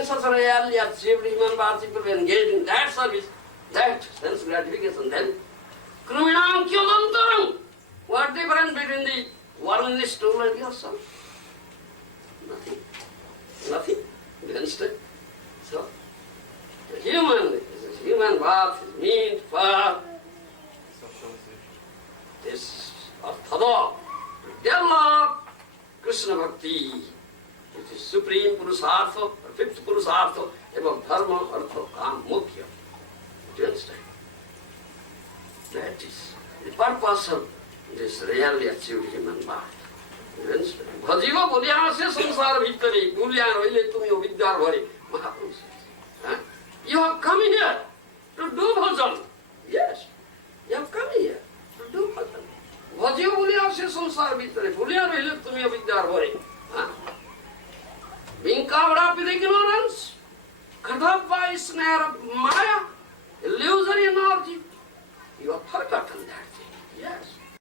having such a rarely achieved human birth, people will engage in that service, that sense gratification, then Kruminam Kyodantaram. What difference between the worldly stool and yourself? Nothing. Nothing. You understand? So, the human birth is meant for this Arthada, to develop Krishna Bhakti, which is supreme Purusartha, or fifth Purusartha, above Dharma, Artha, Kam, Moksha. Do you understand? That is the purpose of this rarely achieved human birth. Do you understand? Bhajiva bulyasya samsara bhittari, bulyan hoile tumi vidyar bhari, Mahaprabhu. You have come here to do bhajan. Yes, you have come here to do bhajan. Bhajiva bulyasya samsara bhittari, bulyan hoile tumi vidyar bhari. Being covered up with ignorance, cut up by snare of Maya, illusory energy, you have forgotten that thing. Yes.